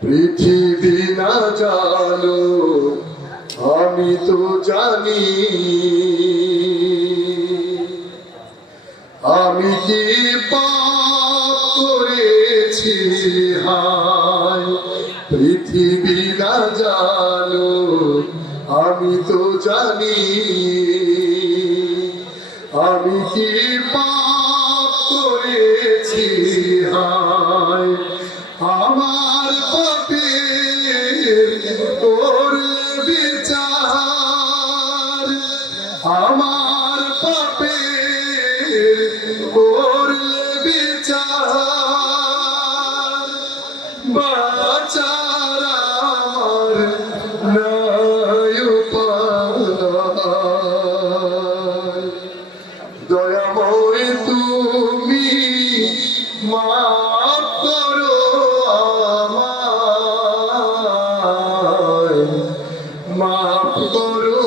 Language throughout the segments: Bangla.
পৃথিবী না জানো আমি তো জানি, আমি কি পাপ করেছি হায়। পৃথিবী না জানো আমি তো জানি, আমি কি পাপ করেছি হায়। আমার পাপের করলে বিচার, আমার পাপের করলে বিচার, বাঁচার আমার নাই উপায়। দয়াময় তুমি মাফ করো আমায়, মাফ করো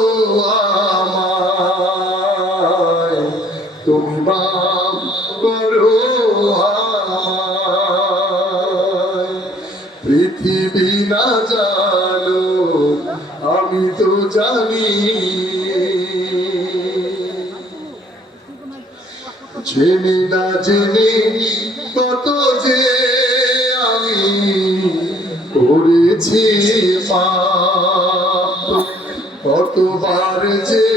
আমায়, তুমি মাফ করো আমায়। পৃথিবী না জানো আমি তো জানি, জেনে না জেনে কত যে আমি করেছি পাপ, কতবার যে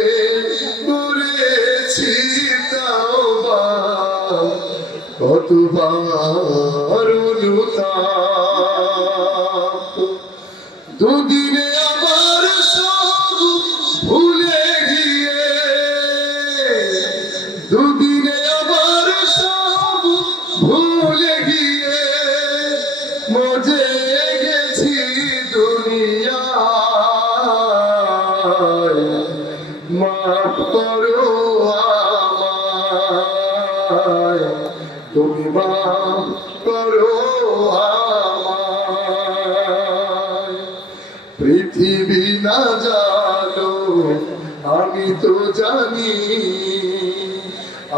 করেছি তাওবা, কতবার অনুতাপ। দুদিনে আমার সব ভুলে গিয়ে, দুদিনে আবার সব ভুলে গিয়ে মজে গেছি দুনিয়ায়। মাফ করো আমায়, তুমি মাফ করো আমায়। পৃথিবী না জানো আমি তো জানি,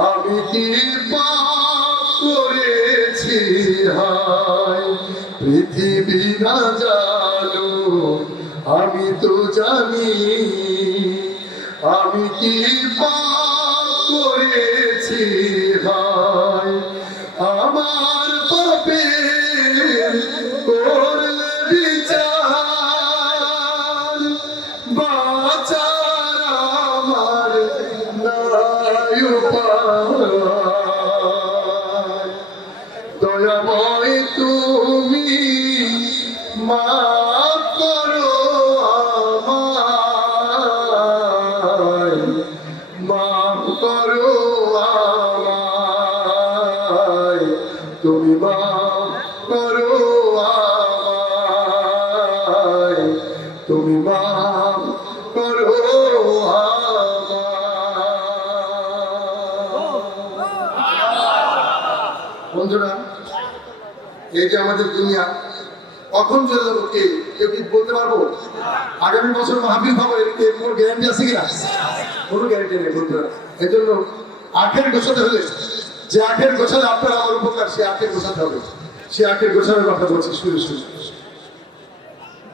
আমি কি পাপ করেছি হায়। পৃথিবী না জানো আমি তো জানি, আমি কি পাপ করেছি হায়। আমার পাপের করলে বিচার, বাঁচার আমার নাই উপায়। দয়াময় তুমি মাফ করো আমায়, মাফ করো আমায়, তুমি মাফ করো আমায়, তুমি মাফ করো আমায়। বন্ধুরা, এই যে আমাদের দুনিয়া কখন চলে যাবো কেউ কি বলতে পারবো? আগামী বছর মাহফিল পাবো এর কোনো গ্যারান্টি আছে কিনা? কোনো গ্যারান্টি নেই বন্ধুরা। এই জন্য আখের গোছাতে হলে, যে আখের গোছালে আপনার আমার উপকার, সে আখের গোছাতে হবে। সে আখের গোছানোর কথা বলছি শুরু শুরু